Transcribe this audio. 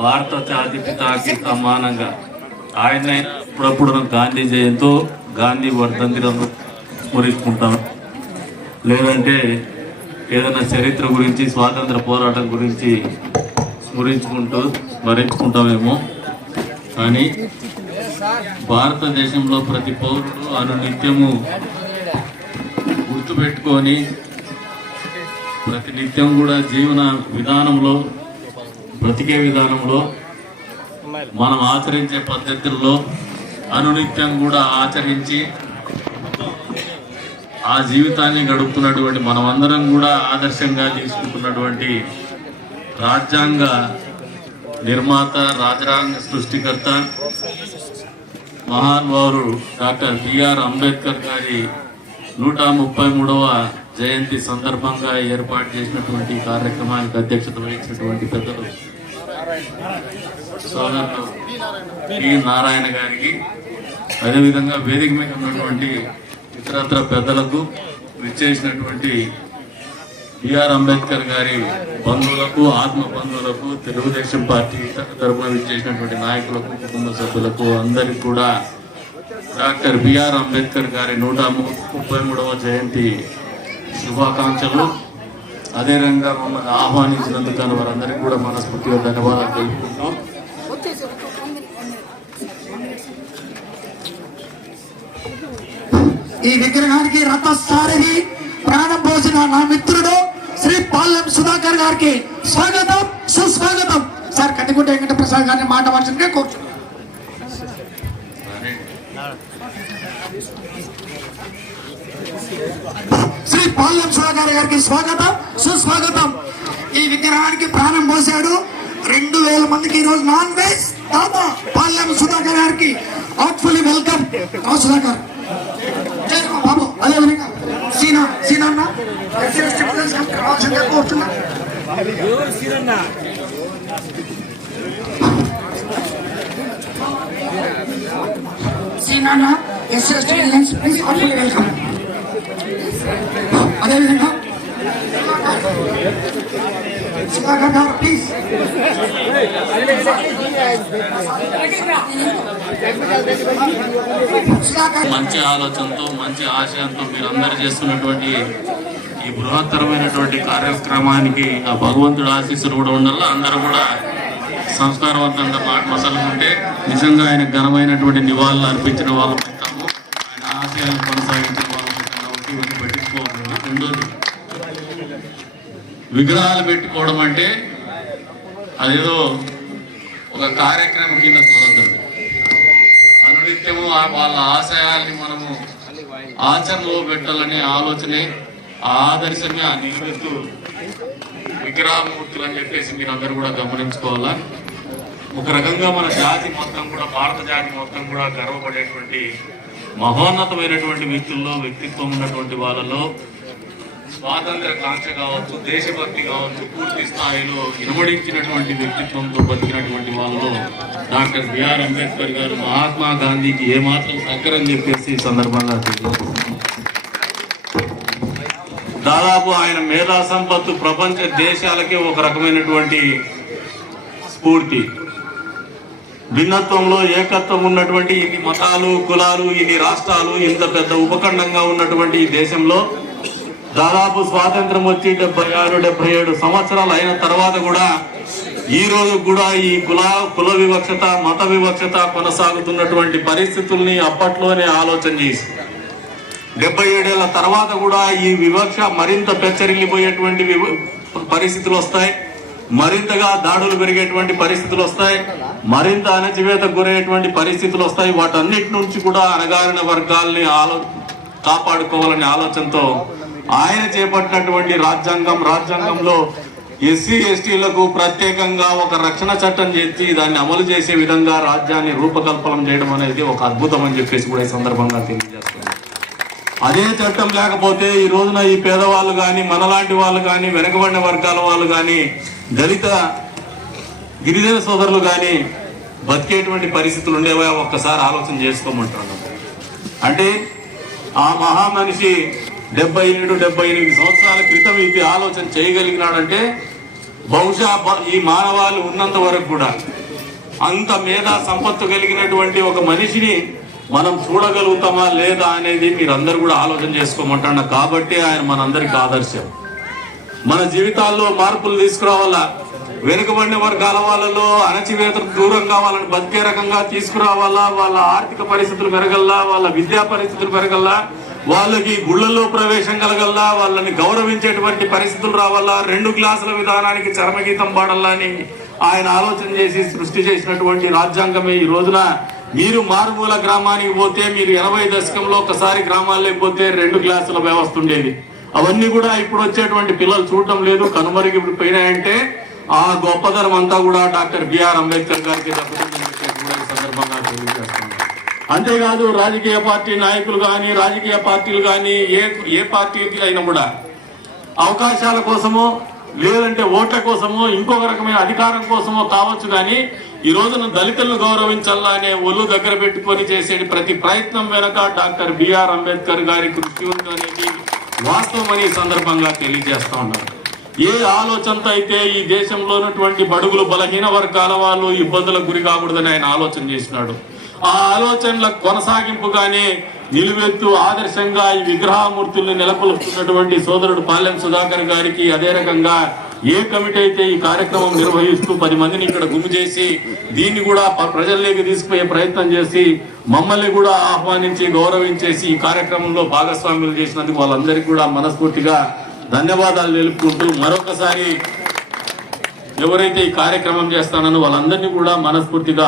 భారత జాతిపితాకి సమానంగా ఆయన ఇప్పుడప్పుడు గాంధీ జయంతో గాంధీ వర్ధంతిలను స్మరించుకుంటాం, లేదంటే ఏదైనా చరిత్ర గురించి స్వాతంత్ర పోరాటం గురించి స్మరించుకుంటామేమో. కానీ భారతదేశంలో ప్రతి పౌరుడు అనునిత్యము గుర్తుపెట్టుకొని ప్రతినిత్యం కూడా జీవన విధానంలో బ్రతికే విధానంలో మనం ఆచరించే పద్ధతుల్లో అనునిత్యం కూడా ఆచరించి ఆ జీవితాన్ని గడుపుతున్నటువంటి మనమందరం కూడా ఆదర్శంగా తీసుకుంటున్నటువంటి రాజ్యాంగ నిర్మాత, రాజ్యాంగ సృష్టికర్త, మహానుభావుడు డాక్టర్ బిఆర్ అంబేద్కర్ గారి 133వ జయంతి సందర్భంగా ఏర్పాటు చేసినటువంటి కార్యక్రమానికి అధ్యక్షత వహించినటువంటి పెద్దలు సోదరులు పి నారాయణ గారికి, అదేవిధంగా వేదిక మీద ఉన్నటువంటి ఇతరత్ర పెద్దలకు, విచ్చేసినటువంటి బిఆర్ అంబేద్కర్ గారి బంధువులకు, ఆత్మ బంధువులకు, తెలుగుదేశం పార్టీ ఇతర తరపున విచ్చేసినటువంటి నాయకులకు, కుటుంబ సభ్యులకు అందరికీ కూడా డాక్టర్ బిఆర్ అంబేద్కర్ గారి 133వ జయంతి శుభాకాంక్షలు. అదేవిధంగా మమ్మల్ని ఆహ్వానించినందుకు వారందరికీ కూడా మనస్ఫూర్తిగా ధన్యవాదాలు తెలుపుకుంటాం. ఈ విగ్రహానికి రథసారథి ప్రాణం పోసిన నా మిత్రుడు శ్రీ పాలెం సుధాకర్ గారికి స్వాగతం, సుస్వాగతం. సార్ కట్టిగుంట వెంకట ప్రసాద్ గారిని మాట మార్చంగా కోరుతున్నాను. శ్రీ పాలెం సుధాకర్ గారికి స్వాగతం, సుస్వాగతం. ఈ విగ్రహానికి ప్రాణం పోసాడు. 2000 మందికి ఈరోజు నాన్ వెజ్ దాదా పాలెం సుధాకర్ గారికి హార్ట్ఫుల్లీ వెల్కమ్. సుధాకర్ బాబు, అదేవిధంగా సీనా కోరుతున్నా. సీనా వెల్కమ్. అదేవిధంగా సుధాకర్ గారు ప్లీజ్. మంచి ఆలోచనతో, మంచి ఆశయంతో మీరందరూ చేస్తున్నటువంటి ఈ బృహత్తరమైనటువంటి కార్యక్రమానికి ఆ భగవంతుడు ఆశీస్సులు కూడా ఉండాలి. అందరూ కూడా సంస్కారవంతంగా మాట మసలుకుంటే నిజంగా ఆయన ఘనమైనటువంటి నివాళులు అర్పించిన వాళ్ళం అవుతాము, ఆయన ఆశయాలను కొనసాగించిన వాళ్ళం అవుతాం. కాబట్టి ఇవన్నీ పట్టించుకోవాలి. రెండోది, విగ్రహాలు పెట్టుకోవడం అంటే అదేదో ఒక కార్యక్రమం కింద చూడద్దు. అనునిత్యము వాళ్ళ ఆశయాల్ని మనము ఆచరణలో పెట్టాలనే ఆలోచనే, ఆదర్శంగా నిలబెత్తు విగ్రహమూర్తులు అని చెప్పేసి మీరు అందరూ కూడా గమనించుకోవాలా. ఒక రకంగా మన జాతి మొత్తం కూడా, భారత జాతి మొత్తం కూడా గర్వపడేటువంటి మహోన్నతమైనటువంటి వ్యక్తుల్లో, వ్యక్తిత్వం ఉన్నటువంటి వాళ్ళలో స్వాతంత్ర కాంక్ష కావచ్చు, దేశభక్తి కావచ్చు, పూర్తి స్థాయిలో ఇనుమడించినటువంటి వ్యక్తిత్వంతో బతికినటువంటి వాళ్ళలో డాక్టర్ బిఆర్ అంబేద్కర్ గారు మహాత్మా గాంధీకి ఏమాత్రం దగ్గరని చెప్పేసి సందర్భంగా దాదాపు ఆయన మేధా సంపత్తు ప్రపంచ దేశాలకే ఒక రకమైనటువంటి స్ఫూర్తి. భిన్నత్వంలో ఏకత్వం ఉన్నటువంటి ఇన్ని మతాలు, కులాలు, ఇన్ని రాష్ట్రాలు, ఇంత పెద్ద ఉపఖండంగా ఉన్నటువంటి ఈ దేశంలో దాదాపు స్వాతంత్రం వచ్చి 76-77 సంవత్సరాలు అయిన తర్వాత కూడా ఈ రోజు కూడా ఈ కుల వివక్షత, మత వివక్షత కొనసాగుతున్నటువంటి పరిస్థితుల్ని అప్పట్లోనే ఆలోచన చేసి 77 ఏళ్ల తర్వాత కూడా ఈ వివక్ష మరింత పెచ్చరిల్లిపోయేటువంటి పరిస్థితులు వస్తాయి, మరింతగా దాడులు పెరిగేటువంటి పరిస్థితులు వస్తాయి, మరింత అణచివేతకు గురయ్యేటువంటి పరిస్థితులు వస్తాయి. వాటన్నిటి నుంచి కూడా అణగారిన వర్గాల్ని కాపాడుకోవాలనే ఆలోచనతో ఆయన చేపట్టినటువంటి రాజ్యాంగంలో ఎస్సీ ఎస్టీలకు ప్రత్యేకంగా ఒక రక్షణ చట్టం చేసి దాన్ని అమలు చేసే విధంగా రాజ్యాన్ని రూపకల్పన చేయడం అనేది ఒక అద్భుతం అని చెప్పేసి కూడా ఈ సందర్భంగా తెలియజేస్తున్నాం. అదే చట్టం లేకపోతే ఈ రోజున ఈ పేదవాళ్ళు కానీ, మనలాంటి వాళ్ళు కానీ, వెనుకబడిన వర్గాల వాళ్ళు కానీ, దళిత గిరిజన సోదరులు కానీ బతికేటువంటి పరిస్థితులు ఉండేవా ఒక్కసారి ఆలోచన చేసుకోమంటున్నాం. అంటే ఆ మహామనిషి 77-78 సంవత్సరాల క్రితం ఇది ఆలోచన చేయగలిగినాడంటే బహుశా ఈ మానవాళి ఉన్నంత వరకు కూడా అంత మేధా సంపత్తు కలిగినటువంటి ఒక మనిషిని మనం చూడగలుగుతామా లేదా అనేది మీరందరూ కూడా ఆలోచన చేసుకోమంటున్నా. కాబట్టి ఆయన మనందరికి ఆదర్శం. మన జీవితాల్లో మార్పులు తీసుకురావాలా, వెనుకబడిన వర్గాల వాళ్ళలో అణచివేతకు దూరం కావాలని బతికే రకంగా తీసుకురావాలా, వాళ్ళ ఆర్థిక పరిస్థితులు మెరగల్లా, వాళ్ళ విద్యా పరిస్థితులు మెరగల్లా, వాళ్ళకి గుళ్ళల్లో ప్రవేశం కలగల్లా, వాళ్ళని గౌరవించేటువంటి పరిస్థితులు రావాలా, 2 గ్లాసుల విధానానికి చరమగీతం పాడల్లా అని ఆయన ఆలోచన చేసి సృష్టి చేసినటువంటి రాజ్యాంగమే ఈ రోజున మీరు మారుమూల గ్రామానికి పోతే, మీరు 80 దశకంలో ఒకసారి గ్రామాల్లో పోతే 2 గ్లాసుల వ్యవస్థ ఉండేది. అవన్నీ కూడా ఇప్పుడు వచ్చేటువంటి పిల్లలు చూడటం లేదు, కనుమరుగిపోయినాయంటే ఆ గొప్పతనం అంతా కూడా డాక్టర్ బిఆర్ అంబేద్కర్ గారికి దక్కుతుందని కూడా ఈ సందర్భంగా తెలియజేస్తున్నాను. అంతేకాదు రాజకీయ పార్టీ నాయకులు కానీ, రాజకీయ పార్టీలు కానీ, ఏ పార్టీకి అయినా కూడా అవకాశాల కోసమో లేదంటే ఓట్ల కోసమో ఇంకొక రకమైన అధికారం కోసమో కావచ్చు, కానీ ఈ రోజున దళితులను గౌరవించాలా అనే ఒళ్ళు దగ్గర పెట్టుకొని చేసే ప్రతి ప్రయత్నం వెనక డాక్టర్ బిఆర్ అంబేద్కర్ గారి కృషి ఉంది అనేది వాస్తవం అని ఈ సందర్భంగా తెలియజేస్తా ఉన్నారు. ఏ ఆలోచనతో అయితే ఈ దేశంలో ఉన్నటువంటి బడుగులు బలహీన వర్గాల వాళ్ళు ఇబ్బందులకు గురి కాకూడదని ఆయన ఆలోచన చేసినాడు. ఆ ఆలోచనల కొనసాగింపుగానే నిలువెత్తు ఆదర్శంగా ఈ విగ్రహమూర్తుల్ని నెలకొల్పుతున్నటువంటి సోదరుడు పాలెం సుధాకర్ గారికి, అదే రకంగా ఏ కమిటీ అయితే ఈ కార్యక్రమం నిర్వహిస్తూ 10 మందిని ఇక్కడ గుమ్ము చేసి దీన్ని కూడా ప్రజల్లోకి తీసుకుపోయే ప్రయత్నం చేసి మమ్మల్ని కూడా ఆహ్వానించి గౌరవించేసి ఈ కార్యక్రమంలో భాగస్వాములు చేసినందుకు వాళ్ళందరికీ కూడా మనస్ఫూర్తిగా ధన్యవాదాలు తెలుపుకుంటూ, మరొకసారి ఎవరైతే ఈ కార్యక్రమం చేస్తానో వాళ్ళందరినీ కూడా మనస్ఫూర్తిగా